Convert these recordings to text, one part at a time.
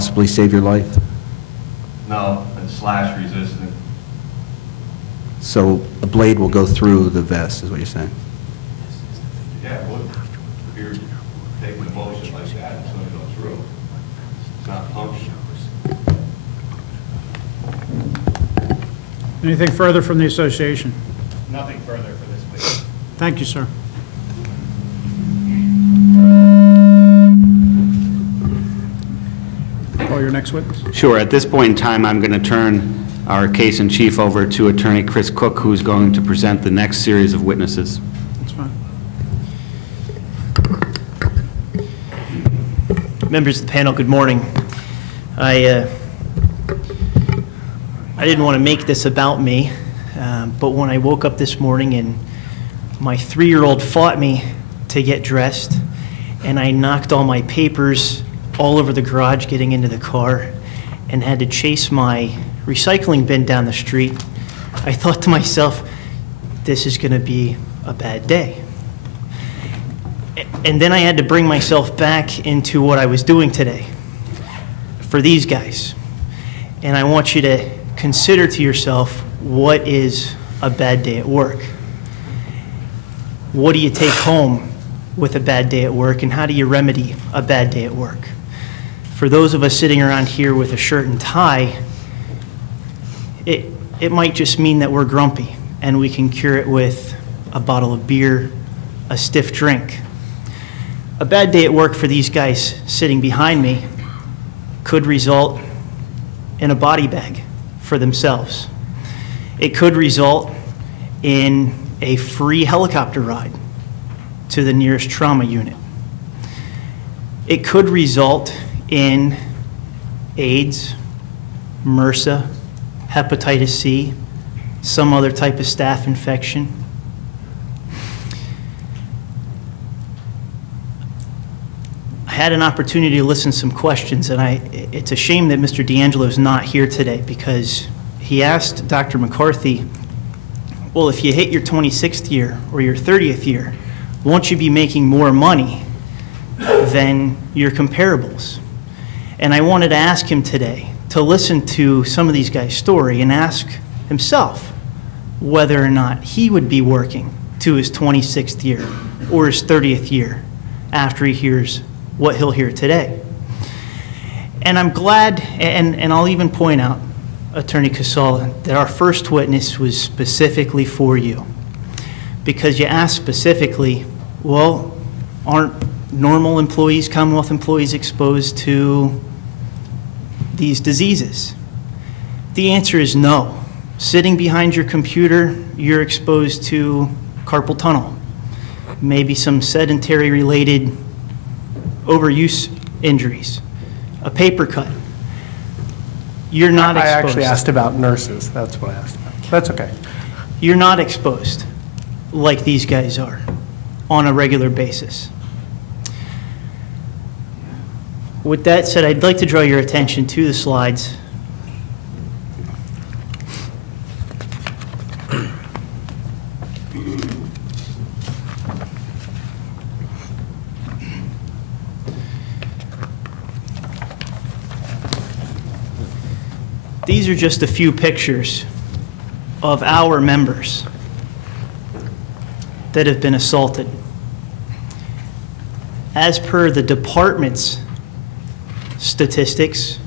possibly save your life? No, it's slash resistant. So a blade will go through the vest, is what you're saying? Yeah, it would. If you're taking a motion like that, it's going to go through. It's not puncturing. Anything further from the association? Nothing further for this witness. Thank you, sir. Call your next witness. Sure. At this point in time, I'm going to turn our case in chief over to Attorney Chris Cook, who's going to present the next series of witnesses. That's fine. Members of the panel, good morning. I didn't want to make this about me, but when I woke up this morning and my 3-year-old fought me to get dressed, and I knocked all my papers all over the garage getting into the car and had to chase my recycling bin down the street, I thought to myself, this is going to be a bad day. And then I had to bring myself back into what I was doing today for these guys. And I want you to consider to yourself, what is a bad day at work? What do you take home with a bad day at work, and how do you remedy a bad day at work? For those of us sitting around here with a shirt and tie, it might just mean that we're grumpy, and we can cure it with a bottle of beer, a stiff drink. A bad day at work for these guys sitting behind me could result in a body bag for themselves. It could result in a free helicopter ride to the nearest trauma unit. It could result in AIDS, MRSA, hepatitis C, some other type of staph infection. I had an opportunity to listen to some questions, and it's a shame that Mr. D'Angelo is not here today, because he asked Dr. McCarthy, well, if you hit your 26th year or your 30th year, won't you be making more money than your comparables? And I wanted to ask him today to listen to some of these guys' story and ask himself whether or not he would be working to his 26th year or his 30th year after he hears what he'll hear today. And I'm glad, and I'll even point out, Attorney Casala, that our first witness was specifically for you, because you asked specifically, well, aren't normal employees, Commonwealth employees, exposed to these diseases? The answer is no. Sitting behind your computer, you're exposed to carpal tunnel, maybe some sedentary related overuse injuries, a paper cut. You're not exposed. I actually asked about nurses. That's what I asked about. That's okay. You're not exposed like these guys are on a regular basis. With that said, I'd like to draw your attention to the slides. These are just a few pictures of our members that have been assaulted. As per the department's statistics,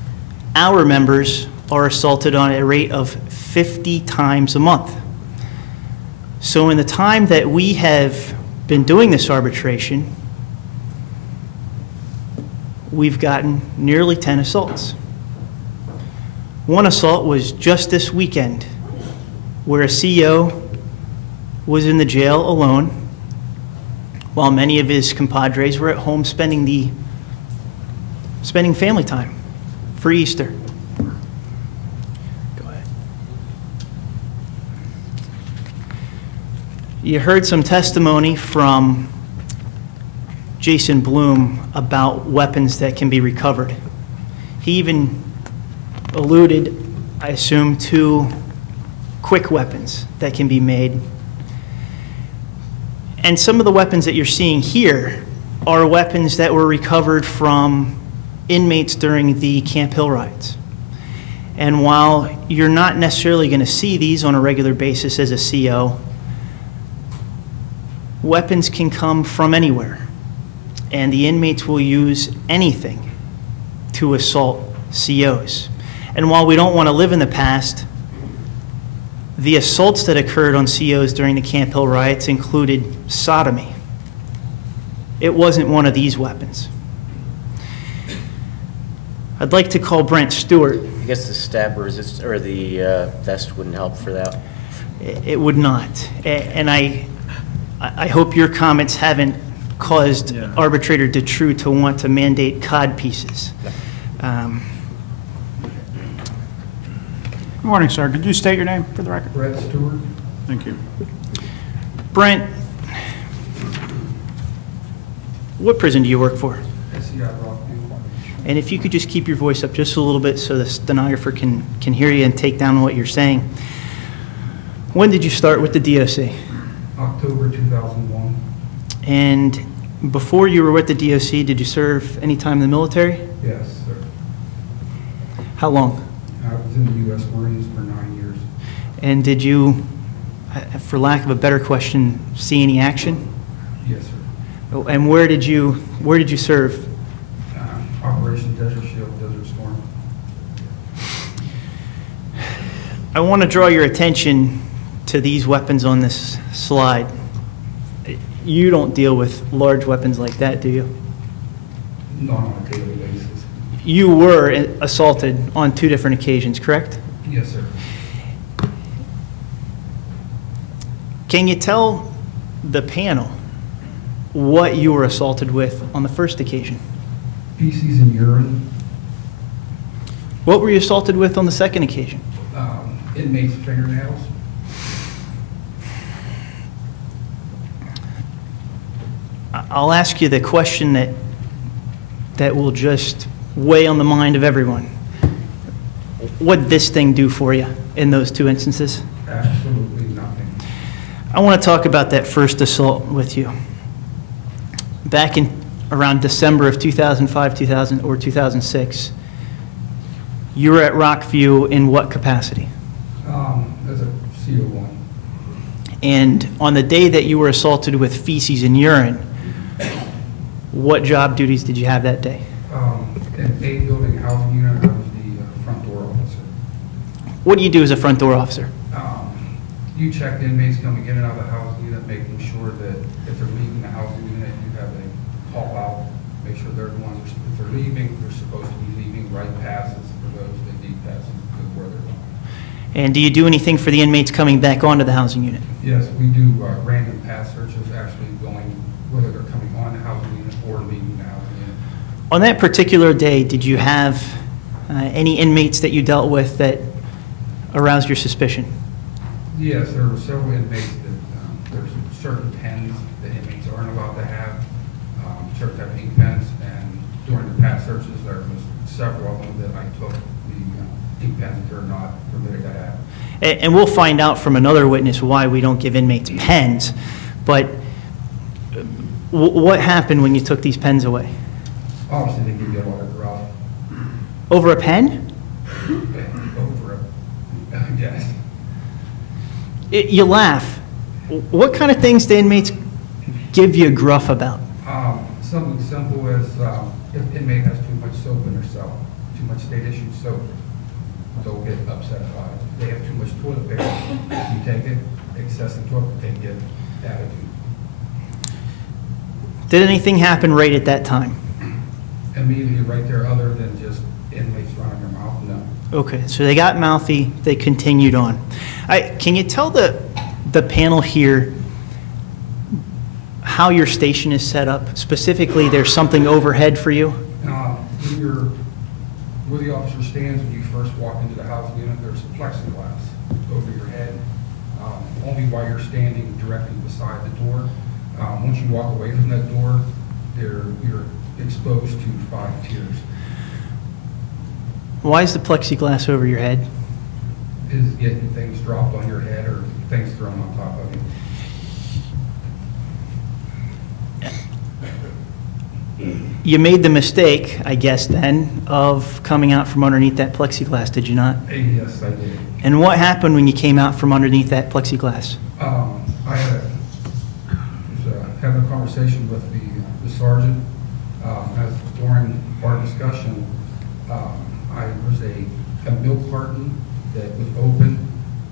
our members are assaulted on a rate of 50 times a month. So in the time that we have been doing this arbitration, we've gotten nearly 10 assaults. One assault was just this weekend, where a CEO was in the jail alone while many of his compadres were at home spending family time for Easter. Go ahead. You heard some testimony from Jason Bloom about weapons that can be recovered. He even alluded, I assume, to quick weapons that can be made. And some of the weapons that you're seeing here are weapons that were recovered from inmates during the Camp Hill riots. And while you're not necessarily going to see these on a regular basis as a CO, weapons can come from anywhere, and the inmates will use anything to assault COs. And while we don't want to live in the past, the assaults that occurred on COs during the Camp Hill riots included sodomy. It wasn't one of these weapons. I'd like to call Brent Stewart. I guess the stab resist or the vest wouldn't help for that. It would not. And I hope your comments haven't caused Arbitrator DeTrue to want to mandate cod pieces. Good morning, sir. Could you state your name for the record? Brett Stewart. Thank you. Brent, what prison do you work for? SCI Rockview. And if you could just keep your voice up just a little bit so the stenographer can hear you and take down what you're saying. When did you start with the DOC? October 2001. And before you were with the DOC, did you serve any time in the military? Yes, sir. How long? I was in the U.S. Marines for 9 years. And did you, for lack of a better question, see any action? Yes, sir. And where did you serve? Operation Desert Shield, Desert Storm. I want to draw your attention to these weapons on this slide. You don't deal with large weapons like that, do you? Not on a daily basis. You were assaulted on 2 different occasions, correct? Yes, sir. Can you tell the panel what you were assaulted with on the first occasion? Feces and urine. What were you assaulted with on the second occasion? Inmates' fingernails. I'll ask you the question that will just weigh on the mind of everyone. What did this thing do for you in those 2 instances? Absolutely nothing. I want to talk about that first assault with you. Back in around December of 2005, 2006, you were at Rockview in what capacity? As a CO1. And on the day that you were assaulted with feces and urine, what job duties did you have that day? In a building housing unit, I was the front door officer. What do you do as a front door officer? You check inmates coming in and out of the housing unit, making sure that if they're leaving the housing unit, you have a call out, make sure they're the ones, if they're leaving, they're supposed to be leaving right passes for those that need passes to where they're going. And do you do anything for the inmates coming back onto the housing unit? Yes, we do random pass searches, actually going, whether they're coming on the housing unit or leaving the housing unit. On that particular day, did you have any inmates that you dealt with that aroused your suspicion? Yes, there were several inmates that, there's certain pens that inmates aren't allowed to have, certain type of ink pens, and during the pass searches, there was several of them that I took the ink pens that they're not permitted to have. And we'll find out from another witness why we don't give inmates pens, but what happened when you took these pens away? Obviously, they give you a lot of gruff. Over a pen? Over it, yes. You laugh. What kind of things do inmates give you gruff about? Something simple as if inmate has too much soap in their cell, too much state-issued soap, they'll get upset about it. If they have too much toilet paper, you take it, excessive toilet, they get attitude. Did anything happen right at that time? Immediately right there, other than just inmates running their mouth, no. Okay, so they got mouthy, they continued on. Can you tell the panel here how your station is set up? Specifically, there's something overhead for you? Where the officer stands when you first walk into the housing unit, there's plexiglass over your head, only while you're standing directly beside the door. Once you walk away from that door, you're exposed to 5 tiers. Why is the plexiglass over your head? Is getting things dropped on your head or things thrown on top of you. You made the mistake, I guess, then, of coming out from underneath that plexiglass, did you not? Yes, I did. And what happened when you came out from underneath that plexiglass? I was having a conversation with the sergeant. As during our discussion, I was a milk carton that was open.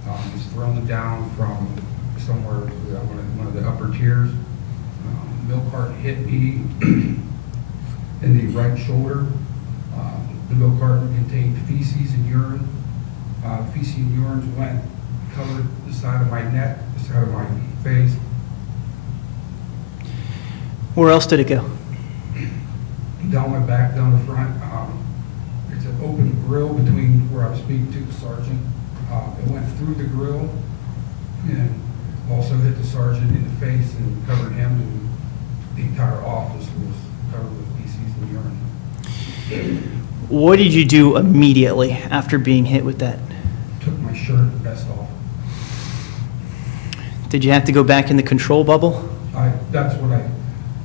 It was thrown down from somewhere, one of the upper tiers. Milk carton hit me in the right shoulder. The milk carton contained feces and urine. Feces and urine went, covered the side of my neck, the side of my face. Where else did it go? Down my back, down the front. It's an open grill between where I was speaking to the sergeant. It went through the grill and also hit the sergeant in the face and covered him, and the entire office was covered with feces and urine. What did you do immediately after being hit with that? Took my shirt and vest off. Did you have to go back in the control bubble? That's what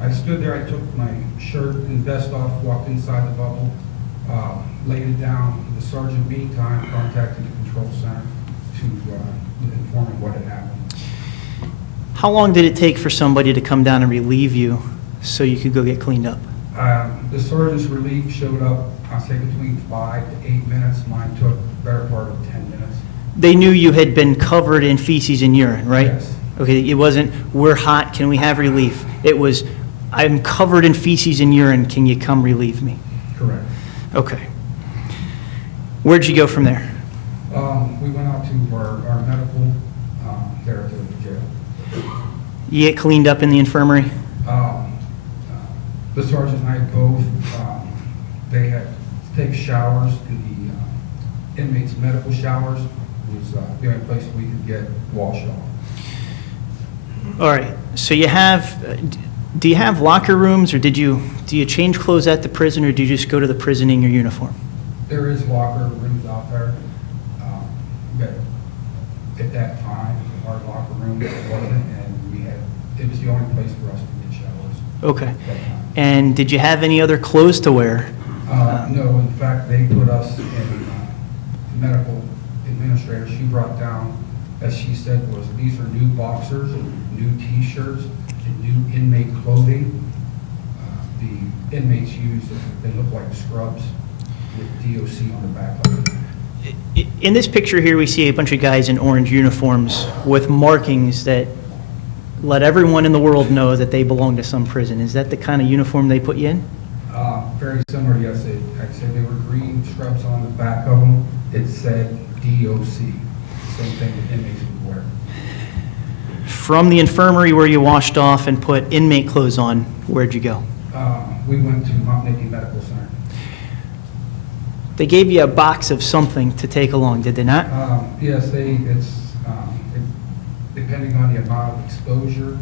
I stood there, I took my shirt and vest off, walked inside the bubble, laid it down. The sergeant, meantime, contacted the control center to inform him what had happened. How long did it take for somebody to come down and relieve you so you could go get cleaned up? The sergeant's relief showed up, I'll say between 5 to 8 minutes. Mine took the better part of 10 minutes. They knew you had been covered in feces and urine, right? Yes. Okay, it wasn't, we're hot, can we have relief? It was, I'm covered in feces and urine, can you come relieve me? Correct. Okay. Where'd you go from there? We went out to our medical there at the jail. You get cleaned up in the infirmary? The sergeant and I both, they had to take showers in the inmates' medical showers. It was the only place we could get washed off. All right, so you have, do you have locker rooms, or do you change clothes at the prison, or do you just go to the prison in your uniform? There is locker rooms out there, but at that time, our locker room wasn't, and it was the only place for us to get showers. Okay. At that time. And did you have any other clothes to wear? No, in fact, they put us in, the medical administrator, she brought down, as she said, was these are new boxers, new T-shirts, and new inmate clothing. The inmates use, they look like scrubs with DOC on the back of them. In this picture here, we see a bunch of guys in orange uniforms with markings that let everyone in the world know that they belong to some prison. Is that the kind of uniform they put you in? Very similar, yes. I'd say they were green scrubs on the back of them. It said DOC, same thing that inmates would wear. From the infirmary where you washed off and put inmate clothes on, where'd you go? We went to Mount Nicky Medical Center. They gave you a box of something to take along, did they not? Yes, depending on the amount of exposure,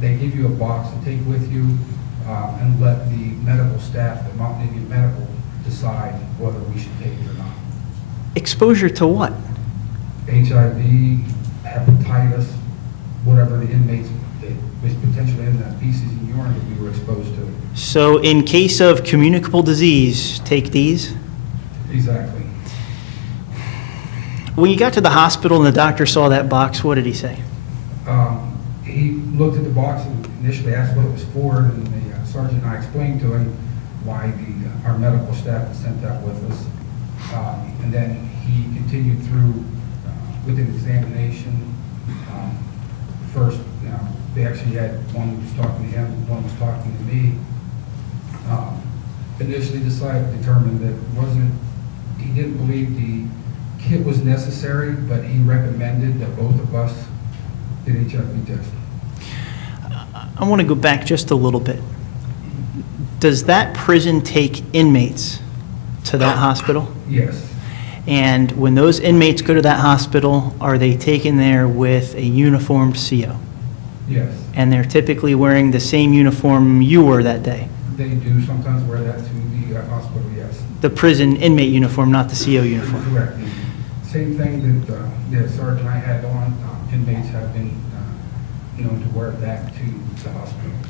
they give you a box to take with you and let the medical staff at Mount Nicky Medical decide whether we should take it or not. Exposure to what? HIV, hepatitis, whatever the inmates that was potentially in that feces and urine that we were exposed to. So in case of communicable disease, take these? Exactly. When you got to the hospital and the doctor saw that box, what did he say? He looked at the box and initially asked what it was for, and the sergeant and I explained to him why our medical staff had sent that with us. And then he continued through with an examination. First, they actually had one who was talking to him, one was talking to me. Initially determined that he didn't believe the kit was necessary, but he recommended that both of us get HIV tested. I want to go back just a little bit. Does that prison take inmates to that hospital? Yes. And when those inmates go to that hospital, are they taken there with a uniformed CO? Yes. And they're typically wearing the same uniform you were that day? They do sometimes wear that to the hospital, yes. The prison inmate uniform, not the CO uniform? Correct. Same thing that the sergeant I had on, inmates have been known to wear that to the hospitals.